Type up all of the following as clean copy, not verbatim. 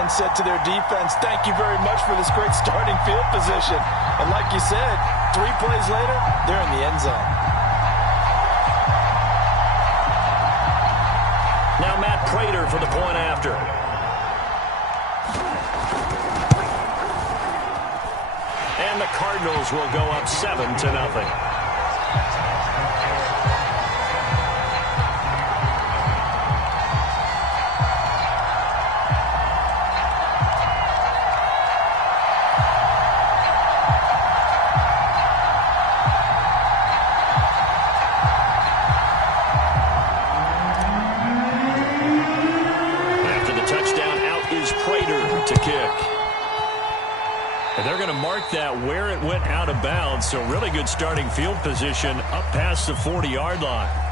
offense said to their defense, thank you very much for this great starting field position. And like you said, 3 plays later, they're in the end zone. Now Matt Prater for the point after. And the Cardinals will go up 7-0. To kick. And they're going to mark that where it went out of bounds. So really good starting field position up past the 40-yard line.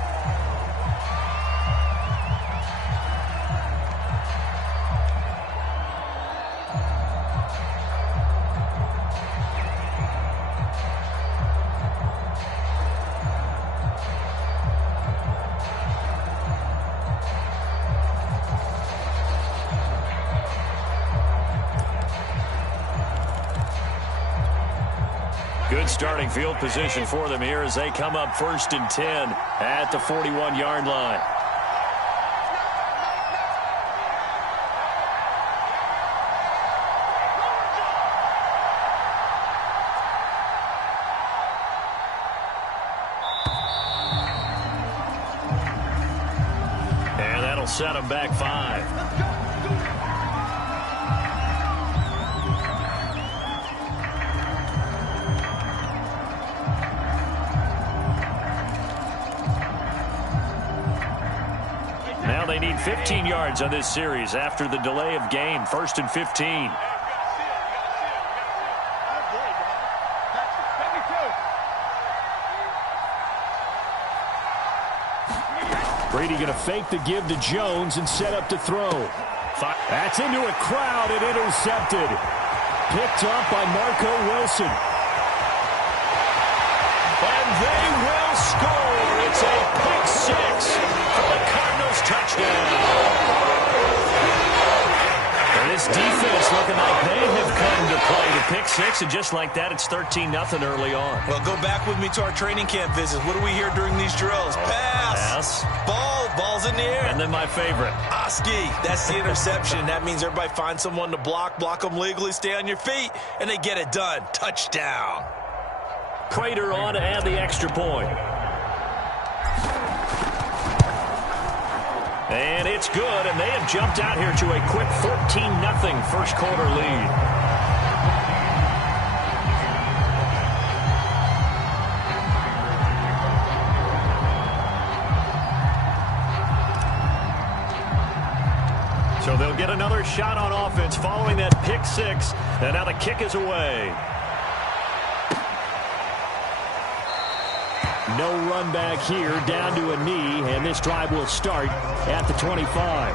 Good starting field position for them here as they come up 1st and 10 at the 41-yard line. And that'll set them back 5. Now they need 15 yards on this series after the delay of game. 1st and 15. Brady going to fake the give to Jones and set up to throw. That's into a crowd and intercepted. Picked up by Marco Wilson. And they will score. It's a pick 6 for the Cardinals touchdown. And this defense looking like they have come to play the pick 6, and just like that, it's 13-0 early on. Well, go back with me to our training camp visits. What do we hear during these drills? Pass. Ball's in the air. And then my favorite. Oski. That's the interception. That means everybody finds someone to block them legally, stay on your feet, and they get it done. Touchdown. Prater on to add the extra point. And it's good, and they have jumped out here to a quick 14-0 first quarter lead. So they'll get another shot on offense following that pick 6, and now the kick is away. No run back here, down to a knee, and this drive will start at the 25.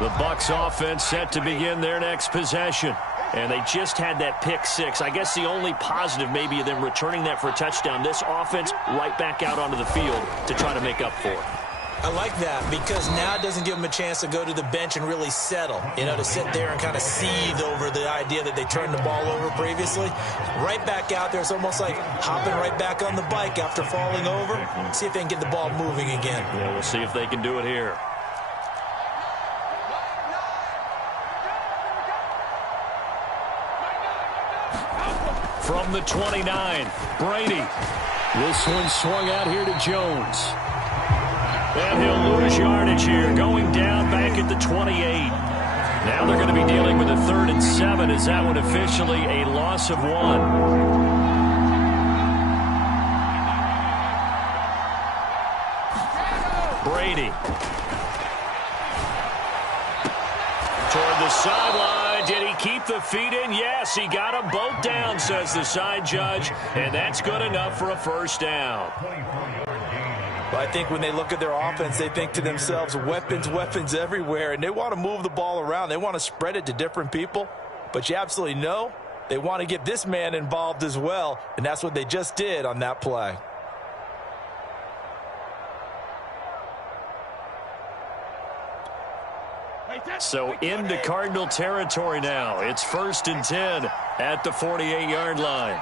The Bucs offense set to begin their next possession. And they just had that pick 6. I guess the only positive maybe of them returning that for a touchdown. This offense right back out onto the field to try to make up for it. I like that because now it doesn't give them a chance to go to the bench and really settle, to sit there and kind of seethe over the idea that they turned the ball over previously. Right back out there, it's almost like hopping right back on the bike after falling over. See if they can get the ball moving again. Yeah, we'll see if they can do it here. From the 29, Brady. This one swung out here to Jones. And he'll lose yardage here, going down back at the 28. Now they're going to be dealing with a 3rd and 7. Is that one officially a loss of 1? Brady. Toward the sideline. Did he keep the feet in? Yes, he got them both down, says the side judge, and that's good enough for a first down. But I think when they look at their offense, they think to themselves, weapons, weapons everywhere, and they want to move the ball around. They want to spread it to different people, but you absolutely know they want to get this man involved as well, and that's what they just did on that play. So into Cardinal territory now. It's 1st and 10 at the 48-yard line.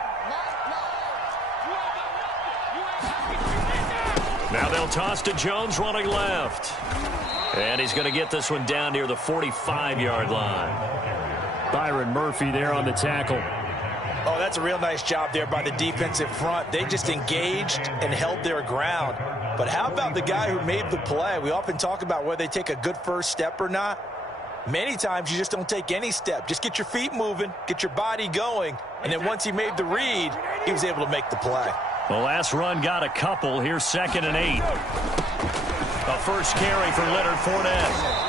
Now they'll toss to Jones running left. And he's going to get this one down near the 45-yard line. Byron Murphy there on the tackle. Oh, that's a real nice job there by the defensive front. They just engaged and held their ground. But how about the guy who made the play? We often talk about whether they take a good first step or not. Many times you just don't take any step. Just get your feet moving, get your body going, and then once he made the read, he was able to make the play. The last run got a couple. Here's 2nd and 8. A first carry for Leonard Fournette.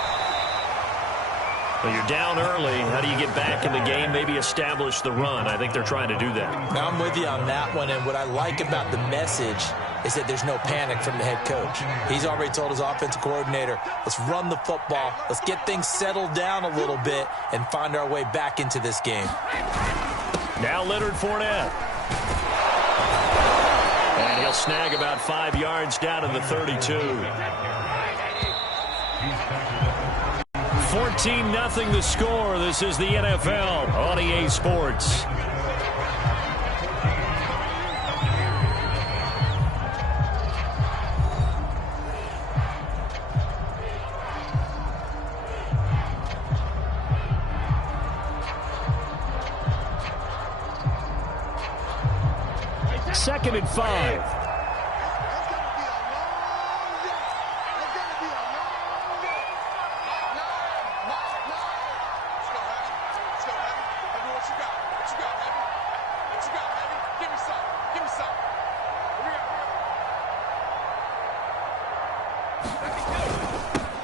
Well, you're down early. How do you get back in the game? Maybe establish the run. I think they're trying to do that. Now, I'm with you on that one, and what I like about the message is that there's no panic from the head coach. He's already told his offensive coordinator, let's run the football, let's get things settled down a little bit and find our way back into this game. Now Leonard Fournette. And he'll snag about 5 yards down to the 32. 14-0 the score. This is the NFL on EA Sports. Second and 5.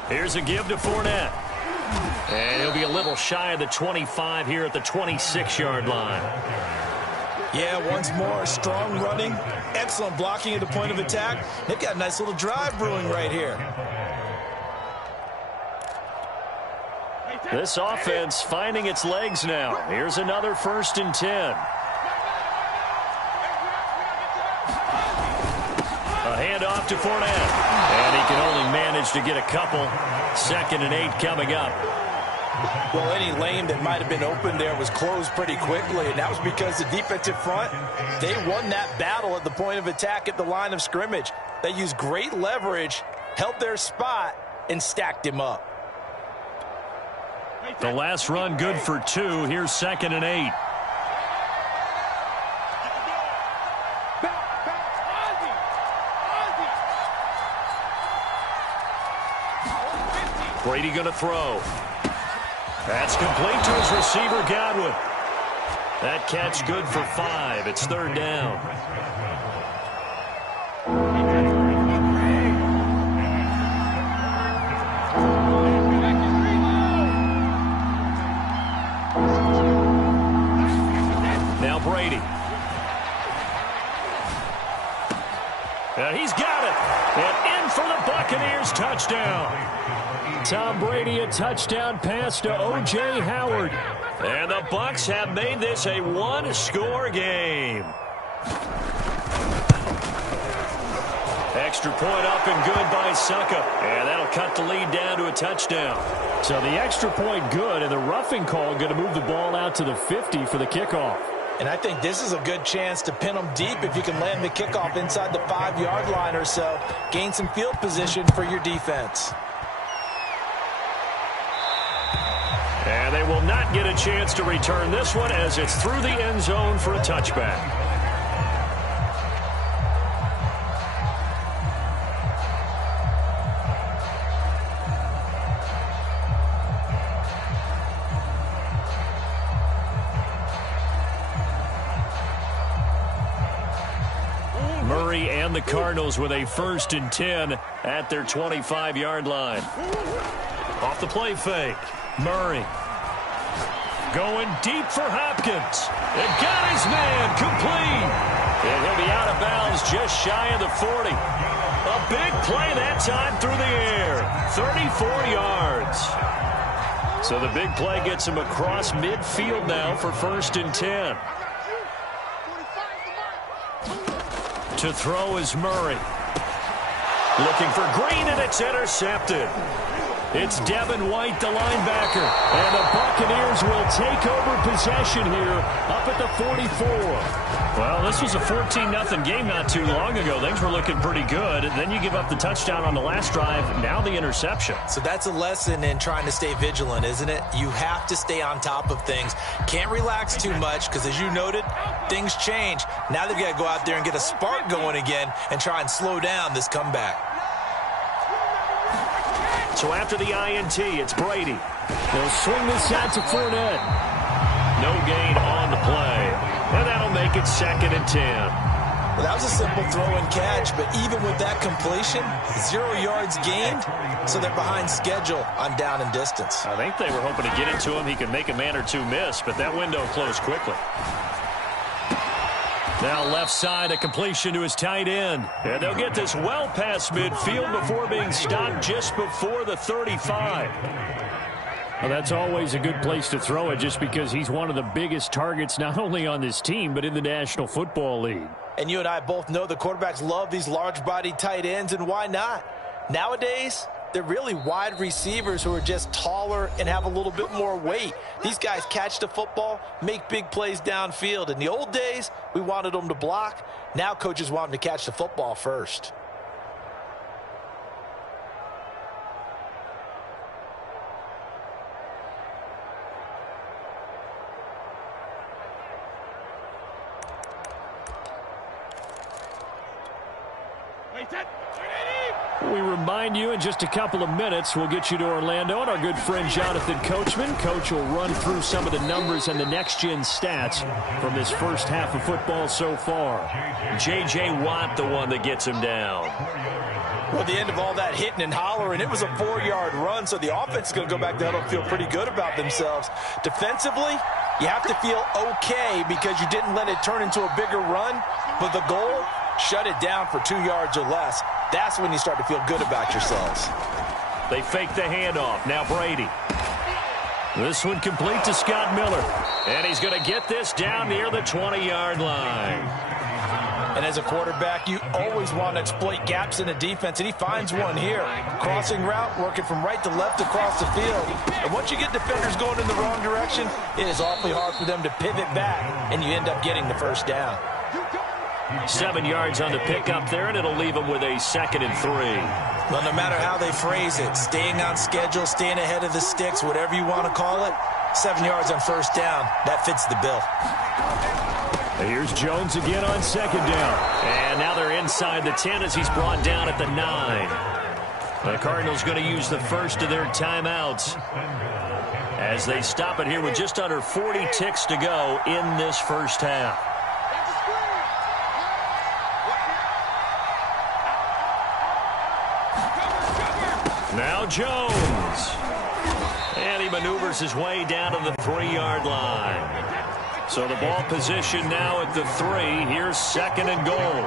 Here's a give to Fournette. And he'll be a little shy of the 25 here at the 26-yard line. Yeah, once more, strong running, excellent blocking at the point of attack. They've got a nice little drive brewing right here. This offense finding its legs now. Here's another 1st and 10. A handoff to Fournette. And he can only manage to get a couple. 2nd and 8 coming up. Well, any lane that might have been open there was closed pretty quickly, and that was because the defensive front, they won that battle at the point of attack at the line of scrimmage. They used great leverage, held their spot, and stacked him up. The last run good for 2. Here's 2nd and 8. Brady going to throw. That's complete to his receiver, Godwin. That catch good for 5. It's 3rd down. Now Brady. And he's got it. And in for the Buccaneers touchdown. Tom Brady, a touchdown pass to O.J. Howard. And the Bucs have made this a one-score game. Extra point up and good by Succa. And that'll cut the lead down to a touchdown. So the extra point good, and the roughing call going to move the ball out to the 50 for the kickoff. And I think this is a good chance to pin them deep if you can land the kickoff inside the 5-yard line or so. Gain some field position for your defense. And they will not get a chance to return this one as it's through the end zone for a touchback. Murray and the Cardinals with a 1st and 10 at their 25-yard line. Off the play fake. Murray. Going deep for Hopkins. And got his man complete. And he'll be out of bounds just shy of the 40. A big play that time through the air. 34 yards. So the big play gets him across midfield now for 1st and 10. To throw is Murray. Looking for Green, and it's intercepted. It's Devin White, the linebacker. And the Buccaneers will take over possession here up at the 44. Well, this was a 14-0 game not too long ago. Things were looking pretty good. Then you give up the touchdown on the last drive. Now the interception. So that's a lesson in trying to stay vigilant, isn't it? You have to stay on top of things. Can't relax too much because, as you noted, things change. Now they've got to go out there and get a spark going again and try and slow down this comeback. So after the INT, it's Brady. They'll swing this out to Fournette. No gain on the play. And that'll make it 2nd and 10. Well, that was a simple throw and catch, but even with that completion, 0 yards gained, so they're behind schedule on down and distance. I think they were hoping to get it to him. He could make a man or two miss, but that window closed quickly. Now left side, a completion to his tight end. And they'll get this well past midfield before being stopped just before the 35. Well, that's always a good place to throw it just because he's one of the biggest targets not only on this team but in the National Football League. And you and I both know the quarterbacks love these large-bodied tight ends, and why not? Nowadays, they're really wide receivers who are just taller and have a little bit more weight. These guys catch the football, make big plays downfield. In the old days, we wanted them to block. Now coaches want them to catch the football first. We remind you in just a couple of minutes we'll get you to Orlando and our good friend Jonathan Coachman. Coach will run through some of the numbers and the next-gen stats from this first half of football so far. J.J. Watt, the one that gets him down. Well, at the end of all that hitting and hollering, it was a 4-yard run, so the offense is going to go back to huddle and feel pretty good about themselves. Defensively, you have to feel okay because you didn't let it turn into a bigger run, but the goal, shut it down for 2 yards or less. That's when you start to feel good about yourselves. They fake the handoff. Now Brady. This one complete to Scott Miller. And he's going to get this down near the 20-yard line. And as a quarterback, you always want to exploit gaps in the defense, and he finds one here. Crossing route, working from right to left across the field. And once you get defenders going in the wrong direction, it is awfully hard for them to pivot back, and you end up getting the first down. 7 yards on the pickup there, and it'll leave them with a 2nd and 3. Well, no matter how they phrase it, staying on schedule, staying ahead of the sticks, whatever you want to call it, 7 yards on first down, that fits the bill. Here's Jones again on 2nd down. And now they're inside the 10 as he's brought down at the 9. The Cardinals going to use the first of their timeouts as they stop it here with just under 40 ticks to go in this first half. Now Jones. And he maneuvers his way down to the 3-yard line. So the ball position now at the 3. Here's 2nd and goal.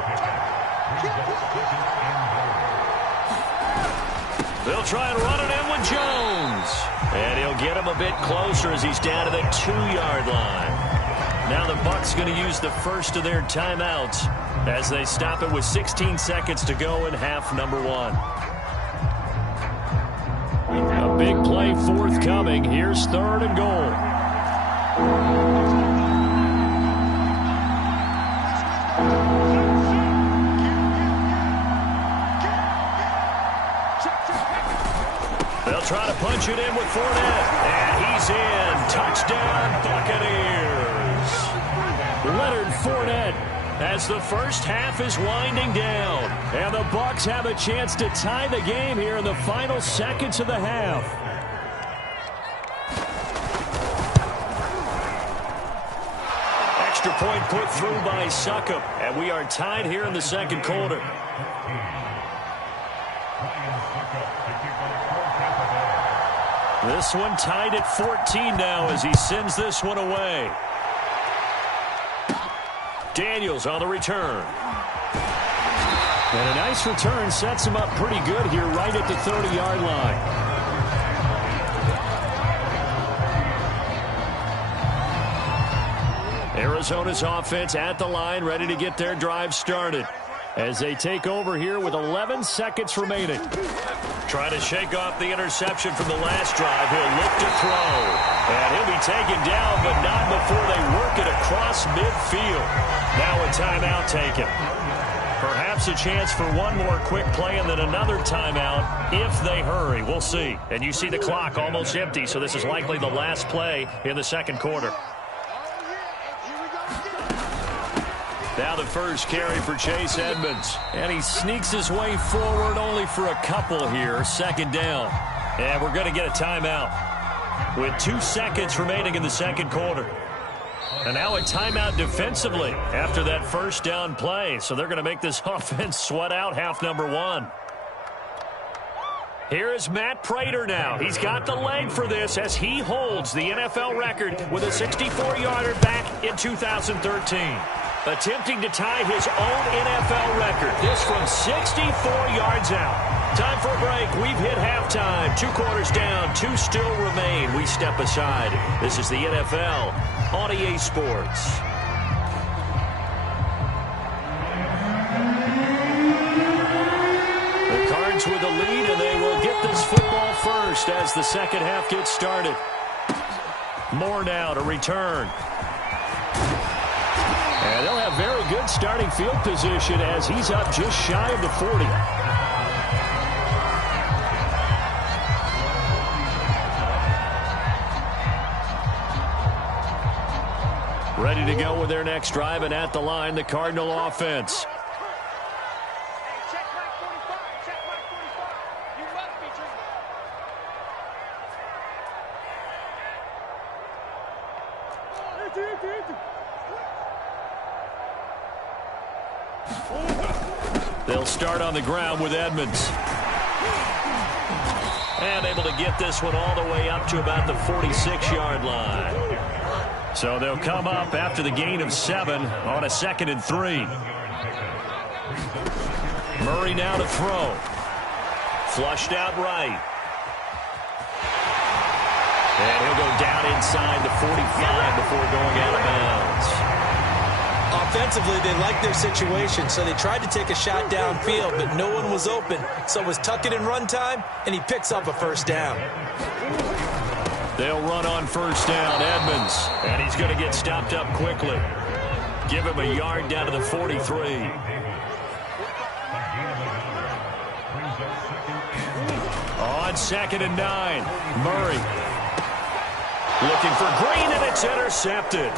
They'll try and run it in with Jones. And he'll get him a bit closer as he's down to the 2-yard line. Now the Bucs going to use the first of their timeouts as they stop it with 16 seconds to go in half number 1. A big play forthcoming. Here's 3rd and goal. They'll try to punch it in with Fournette. And he's in. Touchdown, Buccaneers. Leonard Fournette as the first half is winding down. And the Bucs have a chance to tie the game here in the final seconds of the half. Extra point put through by Succop. And we are tied here in the second quarter. This one tied at 14 now as he sends this one away. Daniels on the return. And a nice return sets him up pretty good here right at the 30-yard line. Arizona's offense at the line, ready to get their drive started as they take over here with 11 seconds remaining. Trying to shake off the interception from the last drive. He'll look to throw. And he'll be taken down, but not before they work it across midfield. Now a timeout taken. Perhaps a chance for one more quick play and then another timeout if they hurry. We'll see. And you see the clock almost empty, so this is likely the last play in the second quarter. Now the first carry for Chase Edmonds. And he sneaks his way forward only for a couple here. Second down. And we're going to get a timeout with 2 seconds remaining in the second quarter. And now a timeout defensively after that first down play. So they're going to make this offense sweat out half number one. Here is Matt Prater now. He's got the leg for this as he holds the NFL record with a 64-yarder back in 2013. Attempting to tie his own NFL record. This from 64 yards out. Time for a break. We've hit halftime. 2 quarters down. 2 still remain. We step aside. This is the NFL on EA Sports. The Cards with the lead, and they will get this football first as the second half gets started. Moore now to return. And they'll have very good starting field position as he's up just shy of the 40. Ready to go with their next drive, and at the line, the Cardinal offense. They'll start on the ground with Edmonds. And able to get this one all the way up to about the 46-yard line. So they'll come up after the gain of 7 on a 2nd and 3. Murray now to throw. Flushed out right. And he'll go down inside the 45 before going out of bounds. Offensively, they liked their situation, so they tried to take a shot downfield, but no one was open. So it was tuck it in run time, and he picks up a first down. They'll run on first down, Edmonds, and he's going to get stopped up quickly. Give him a yard down to the 43. On 2nd and 9, Murray. Looking for Green, and it's intercepted.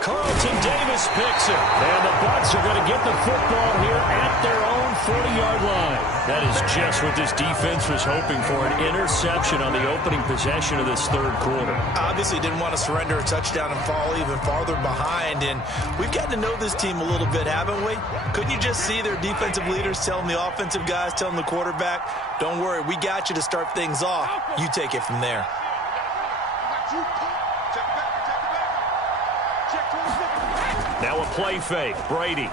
Carlton Davis picks it. And the Bucs are going to get the football here at their own 40-yard line. That is just what this defense was hoping for, an interception on the opening possession of this third quarter. Obviously didn't want to surrender a touchdown and fall even farther behind. And we've gotten to know this team a little bit, haven't we? Couldn't you just see their defensive leaders telling the offensive guys, telling the quarterback, don't worry, we got you to start things off. You take it from there. Now a play fake. Brady.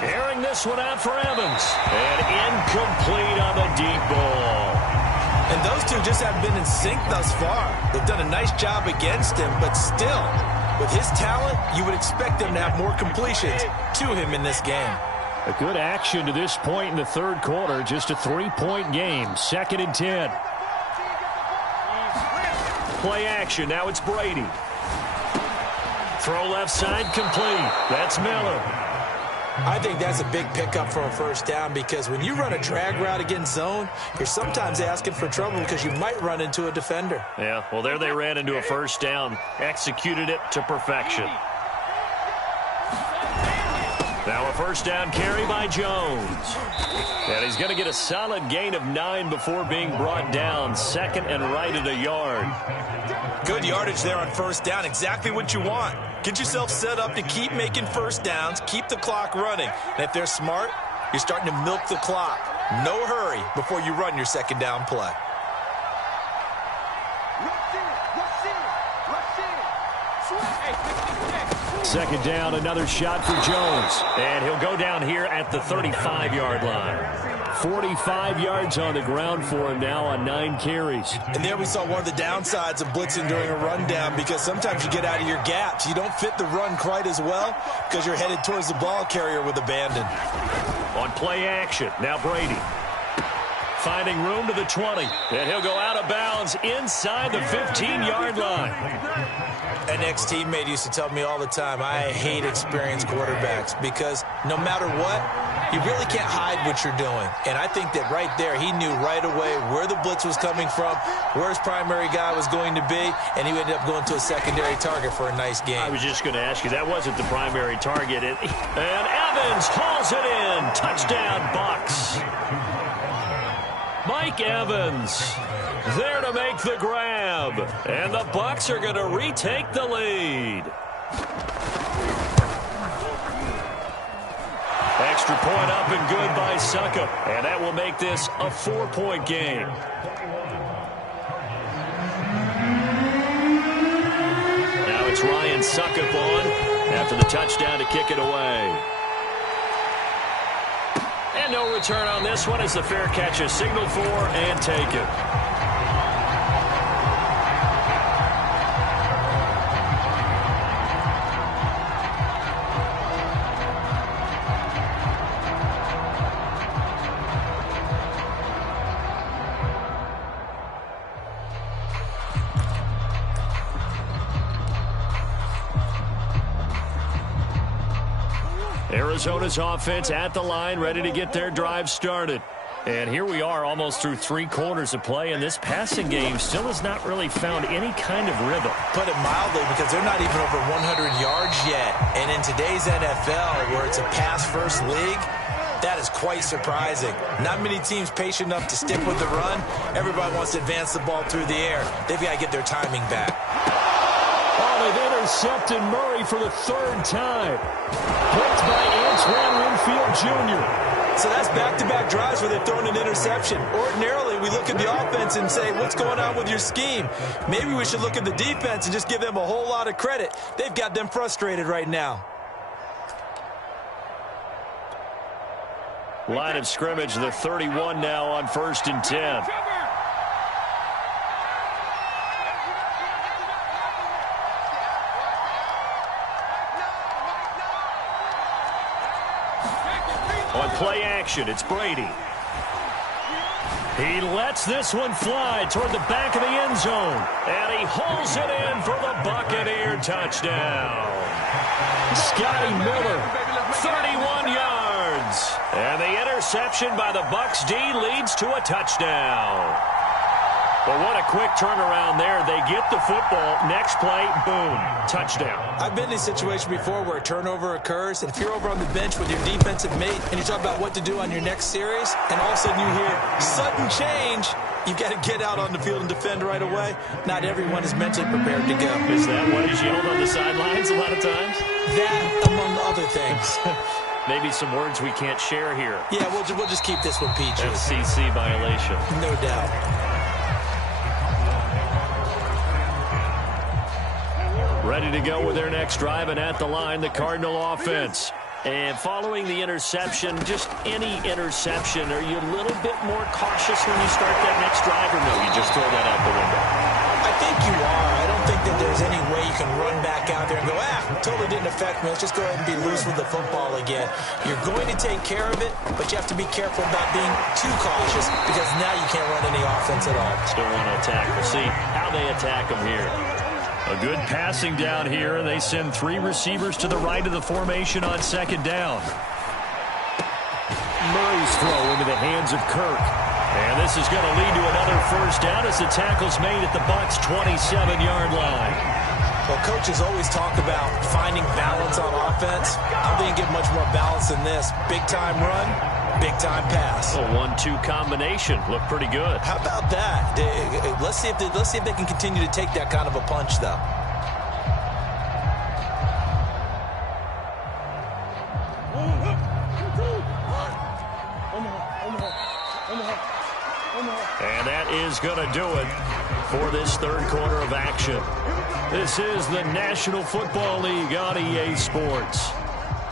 Airing this one out for Evans. And incomplete on the deep ball. And those two just haven't been in sync thus far. They've done a nice job against him, but still, with his talent, you would expect them to have more completions to him in this game. A good action to this point in the third quarter. Just a 3-point game. 2nd and 10. Play action. Now it's Brady. Throw left side complete. That's Miller. I think that's a big pickup for a first down because when you run a drag route against zone, you're sometimes asking for trouble because you might run into a defender. Yeah, well, there they ran into a first down. Executed it to perfection. Now a first down carry by Jones. And he's going to get a solid gain of 9 before being brought down. 2nd and right at a yard. Good yardage there on first down. Exactly what you want. Get yourself set up to keep making first downs, keep the clock running. And if they're smart, you're starting to milk the clock. No hurry before you run your second down play. Second down, another shot for Jones. And he'll go down here at the 35-yard line. 45 yards on the ground for him now on 9 carries. And there we saw one of the downsides of blitzing during a rundown, because sometimes you get out of your gaps. You don't fit the run quite as well because you're headed towards the ball carrier with abandon. On play action, now Brady. Finding room to the 20. And he'll go out of bounds inside the 15-yard line. An ex-teammate used to tell me all the time, I hate experienced quarterbacks, because no matter what, you really can't hide what you're doing. And I think that right there, he knew right away where the blitz was coming from, where his primary guy was going to be, and he ended up going to a secondary target for a nice game. I was just going to ask you, that wasn't the primary target. And Evans hauls it in. Touchdown, Bucs. Mike Evans there to make the grab. And the Bucs are going to retake the lead. Extra point up and good by Succop. And that will make this a 4-point game. Now it's Ryan Succop on after the touchdown to kick it away. And no return on this one as the fair catch is signaled for and taken. Arizona's offense at the line, ready to get their drive started. And here we are almost through 3 quarters of play, and this passing game still has not really found any kind of rhythm. Put it mildly, because they're not even over 100 yards yet. And in today's NFL, where it's a pass-first league, that is quite surprising. Not many teams patient enough to stick with the run. Everybody wants to advance the ball through the air. They've got to get their timing back. Oh, they've intercepted Murray for the 3rd time. Picked by Antoine Winfield Jr. So that's back-to-back drives where they've thrown an interception. Ordinarily, we look at the offense and say, what's going on with your scheme? Maybe we should look at the defense and just give them a whole lot of credit. They've got them frustrated right now. Line of scrimmage, the 31 now on 1st and 10. On play action, it's Brady. He lets this one fly toward the back of the end zone. And he hauls it in for the Buccaneer touchdown. Scotty Miller, 31 yards. And the interception by the Bucs D leads to a touchdown. But what a quick turnaround there. They get the football. Next play, boom, touchdown. I've been in a situation before where a turnover occurs, and if you're over on the bench with your defensive mate and you talk about what to do on your next series, and all of a sudden you hear sudden change, you've got to get out on the field and defend right away. Not everyone is mentally prepared to go. Is that what is yelled on the sidelines a lot of times? That, among other things. Maybe some words we can't share here. Yeah, we'll just keep this one PG. FCC violation. No doubt. Ready to go with their next drive, and at the line, the Cardinal offense. And following the interception, just any interception, are you a little bit more cautious when you start that next drive, or no, you just throw that out the window? I think you are. I don't think that there's any way you can run back out there and go, totally didn't affect me. Let's just go ahead and be loose with the football again. You're going to take care of it, but you have to be careful about being too cautious, because now you can't run any offense at all. Still want to attack. We'll see how they attack them here. A good passing down here. They send 3 receivers to the right of the formation on 2nd down. Murray's throw into the hands of Kirk. And this is going to lead to another 1st down as the tackle's made at the Bucs' 27-yard line. Well, coaches always talk about finding balance on offense. I don't think you get much more balance than this. Big-time run, big-time pass. A 1-2 combination. Looked pretty good. How about that? Let's see if they can continue to take that kind of a punch, though. And that is going to do it. for this third quarter of action. This is the National Football League on EA Sports.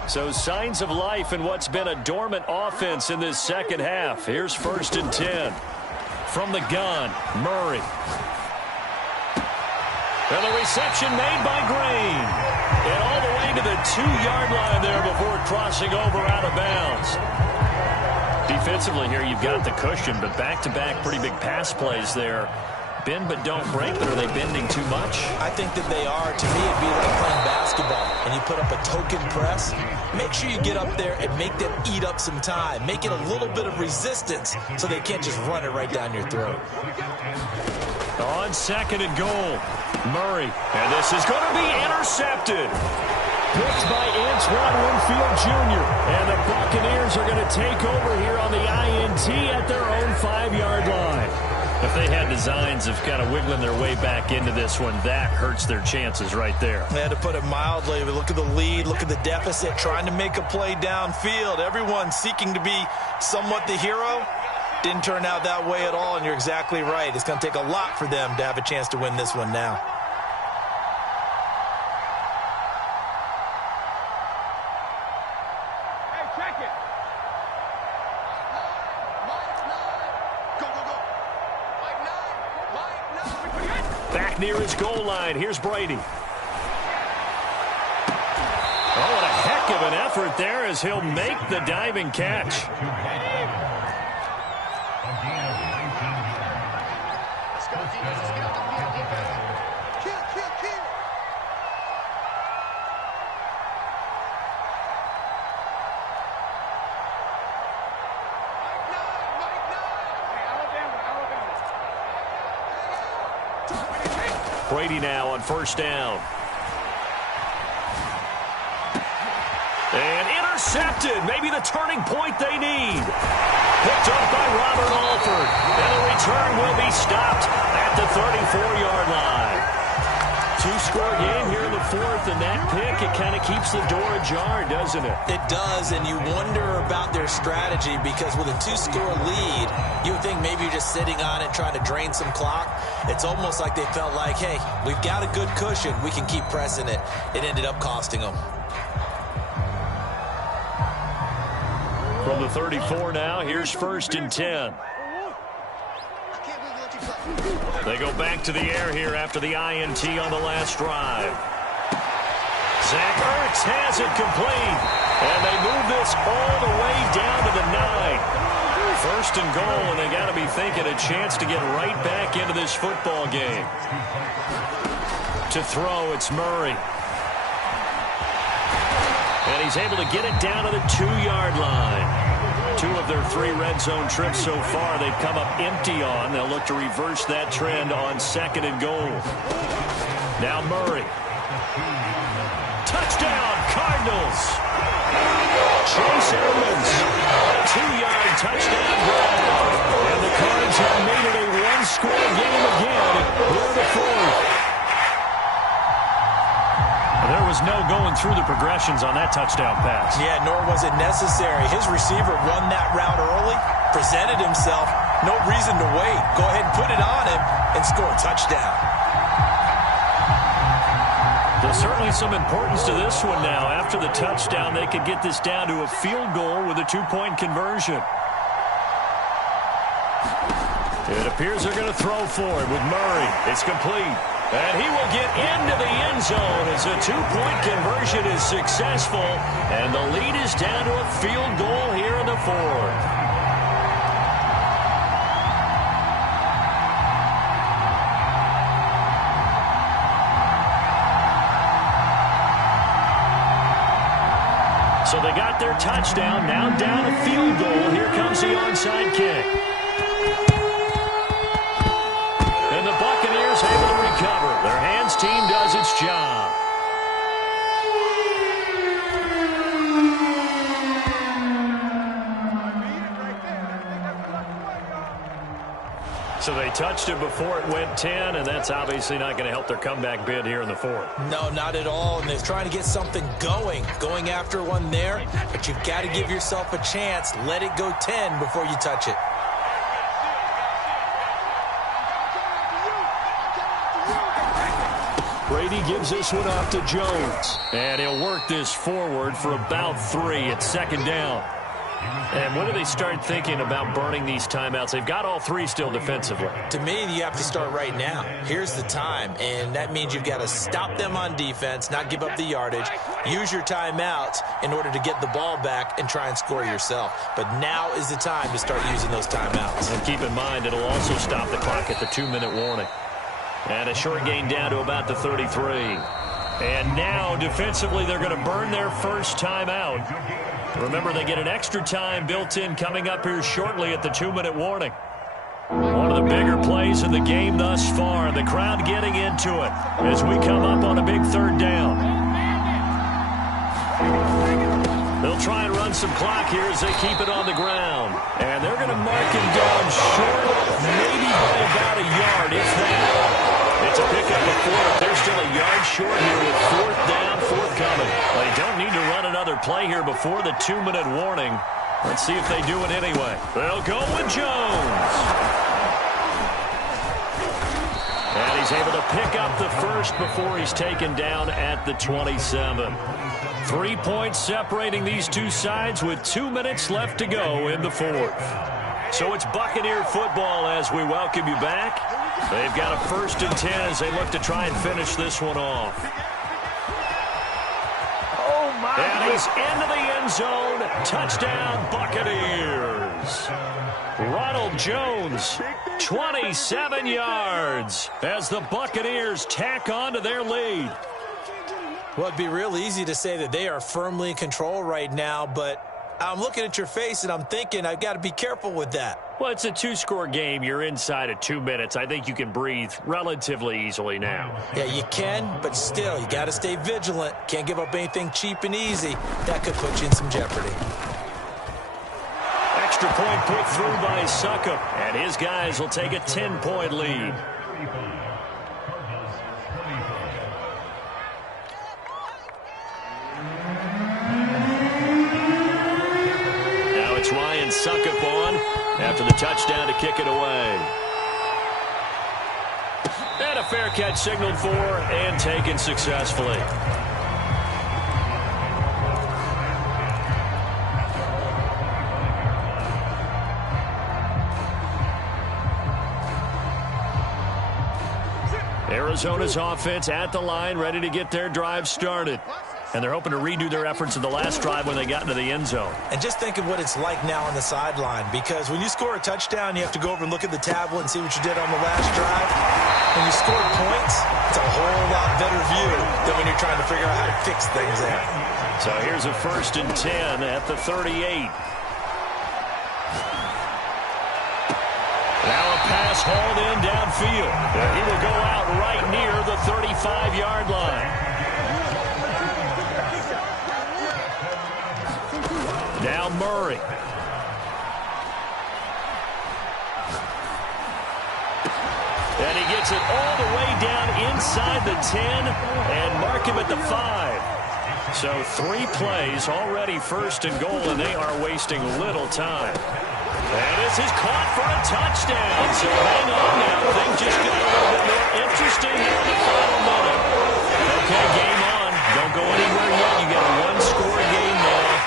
So signs of life in what's been a dormant offense in this second half. Here's 1st and 10. From the gun, Murray. And the reception made by Green. And all the way to the 2-yard line there before crossing over out of bounds. Defensively here, you've got the cushion, but back-to-back pretty big pass plays there. Bend but don't break, but are they bending too much? I think that they are. To me, it'd be like playing basketball, and you put up a token press. Make sure you get up there and make them eat up some time. Make it a little bit of resistance so they can't just run it right down your throat. On 2nd and goal, Murray. And this is going to be intercepted. Picked by Antoine Winfield Jr. And the Buccaneers are going to take over here on the INT at their own 5-yard line. If they had designs of kind of wiggling their way back into this one, that hurts their chances right there. They had to put it mildly, but look at the lead, look at the deficit, trying to make a play downfield. Everyone seeking to be somewhat the hero. Didn't turn out that way at all, and you're exactly right. It's going to take a lot for them to have a chance to win this one now. Back near his goal line. Here's Brady. Oh, what a heck of an effort there as he'll make the diving catch. Brady now on 1st down. And intercepted. Maybe the turning point they need. Picked off by Robert Alford. And the return will be stopped at the 34-yard line. 2-score game here in the 4th, and that pick, it kind of keeps the door ajar, doesn't it? It does, and you wonder about their strategy because with a 2-score lead, you would think maybe you're just sitting on it trying to drain some clock. It's almost like they felt like, hey, we've got a good cushion. We can keep pressing it. It ended up costing them. From the 34 now, here's 1st and 10. They go back to the air here after the INT on the last drive. Zach Ertz has it complete. And they move this all the way down to the 9. 1st and goal, and they got to be thinking a chance to get right back into this football game. To throw, it's Murray. And he's able to get it down to the 2-yard line. 2 of their 3 red zone trips so far they've come up empty on. They'll look to reverse that trend on 2nd and goal. Now Murray. Touchdown, Cardinals. Chase Edmonds. A 2-yard touchdown grab. And the Cards have made it a 1-score game again here in the 4th. There was no going through the progressions on that touchdown pass. Yeah, nor was it necessary. His receiver won that route early, presented himself. No reason to wait. Go ahead and put it on him and score a touchdown. There's certainly some importance to this one now. After the touchdown, they could get this down to a field goal with a 2-point conversion. It appears they're going to throw for it with Murray. It's complete. And he will get into the end zone as a 2-point conversion is successful. And the lead is down to a field goal here in the 4th. So they got their touchdown, now down a field goal. Here comes the onside kick. And the Buccaneers able to recover. Their hands team does its job. So they touched it before it went 10, and that's obviously not going to help their comeback bid here in the 4th. No, not at all, and they're trying to get something going after one there, but you've got to give yourself a chance. Let it go 10 before you touch it. Brady gives this one off to Jones. And he'll work this forward for about 3 at second down. And when do they start thinking about burning these timeouts? They've got all 3 still defensively. To me, you have to start right now. Here's the time, and that means you've got to stop them on defense, not give up the yardage, use your timeouts in order to get the ball back and try and score yourself. But now is the time to start using those timeouts. And keep in mind, it'll also stop the clock at the 2-minute warning. And a short gain down to about the 33. And now, defensively, they're going to burn their first timeout. Remember, they get an extra time built in coming up here shortly at the 2-minute warning. One of the bigger plays in the game thus far. The crowd getting into it as we come up on a big 3rd down. They'll try and run some clock here as they keep it on the ground. And they're going to mark him down short, maybe by about a yard, if that. It's a pickup of 4, but they're still a yard short here with 4th down, forthcoming. They don't need to run another play here before the 2-minute warning. Let's see if they do it anyway. They'll go with Jones. And he's able to pick up the first before he's taken down at the 27. 3 points separating these two sides with 2 minutes left to go in the 4th. So it's Buccaneer football as we welcome you back. They've got a 1st and 10 as they look to try and finish this one off. And he's into the end zone. Touchdown, Buccaneers. Ronald Jones, 27 yards as the Buccaneers tack on to their lead. Well, it'd be real easy to say that they are firmly in control right now, but I'm looking at your face and I'm thinking I've got to be careful with that. Well, it's a 2-score game. You're inside of 2 minutes. I think you can breathe relatively easily now. Yeah, you can, but still, you got to stay vigilant. Can't give up anything cheap and easy. That could put you in some jeopardy. Extra point put through by Succop, and his guys will take a 10-point lead. It's Ryan Succop on after the touchdown to kick it away. And a fair catch signaled for and taken successfully. Arizona's offense at the line, ready to get their drive started. And they're hoping to redo their efforts in the last drive when they got into the end zone. And just think of what it's like now on the sideline, because when you score a touchdown, you have to go over and look at the tablet and see what you did on the last drive. When you score points, it's a whole lot better view than when you're trying to figure out how to fix things there. So here's a 1st and 10 at the 38. Now a pass hauled in downfield. He will go out right near the 35-yard line. Now Murray. And he gets it all the way down inside the 10 and mark him at the 5. So 3 plays already 1st and goal, and they are wasting little time. And this is caught for a touchdown. So hang on now. Things just got a little bit more interesting here in the final minute. Okay, game on. Don't go anywhere yet. You get a 1-score game now.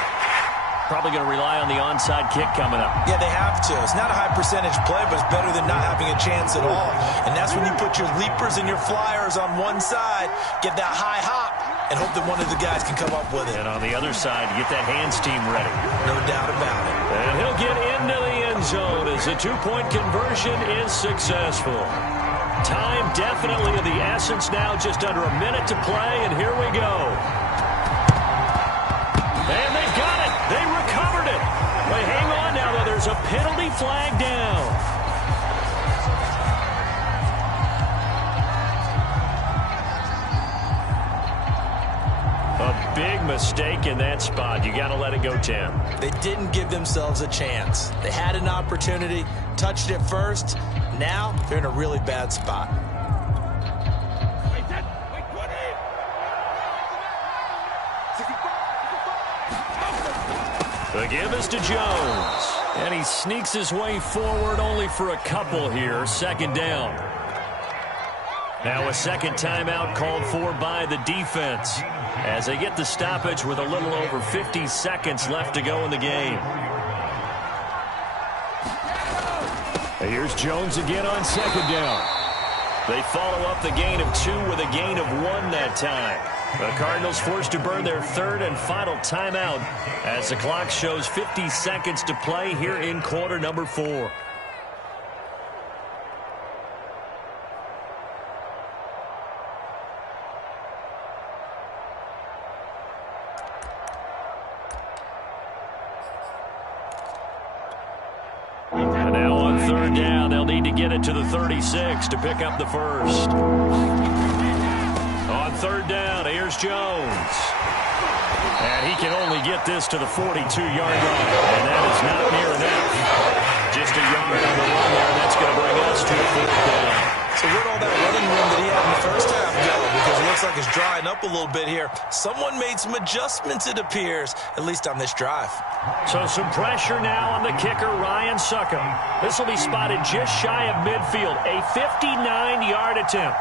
Probably going to rely on the onside kick coming up. Yeah, they have to. It's not a high percentage play, but it's better than not having a chance at all. And that's when you put your leapers and your flyers on one side, get that high hop, and hope that one of the guys can come up with it. And on the other side, get that hands team ready. No doubt about it. And he'll get into the end zone as the 2-point conversion is successful. Time definitely of the essence now, just under a minute to play, and here we go. And they've got it. They recovered it. But hang on now, though. There's a penalty flag down. A big mistake in that spot. You got to let it go 10. They didn't give themselves a chance. They had an opportunity, touched it first. Now they're in a really bad spot. The give is to Jones. And he sneaks his way forward only for a couple here. 2nd down. Now a second timeout called for by the defense as they get the stoppage with a little over 50 seconds left to go in the game. Here's Jones again on second down. They follow up the gain of 2 with a gain of 1 that time. The Cardinals forced to burn their third and final timeout as the clock shows 50 seconds to play here in quarter number 4. And now on third down, they'll need to get it to the 36 to pick up the first. On third down, here's Jones. And he can only get this to the 42-yard line, and that is not near enough. Just a yard on the run there, and that's going to bring us to a fourth down. So where'd all that running room that he had in the first half go? Because it looks like it's drying up a little bit here. Someone made some adjustments, it appears, at least on this drive. So some pressure now on the kicker, Ryan Succop. This will be spotted just shy of midfield, a 59-yard attempt.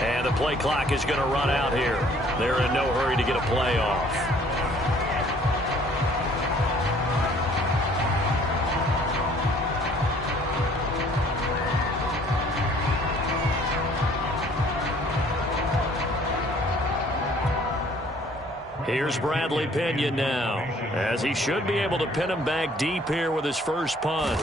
And the play clock is going to run out here. They're in no hurry to get a play off. Here's Bradley Pinion now, as he should be able to pin him back deep here with his first punt.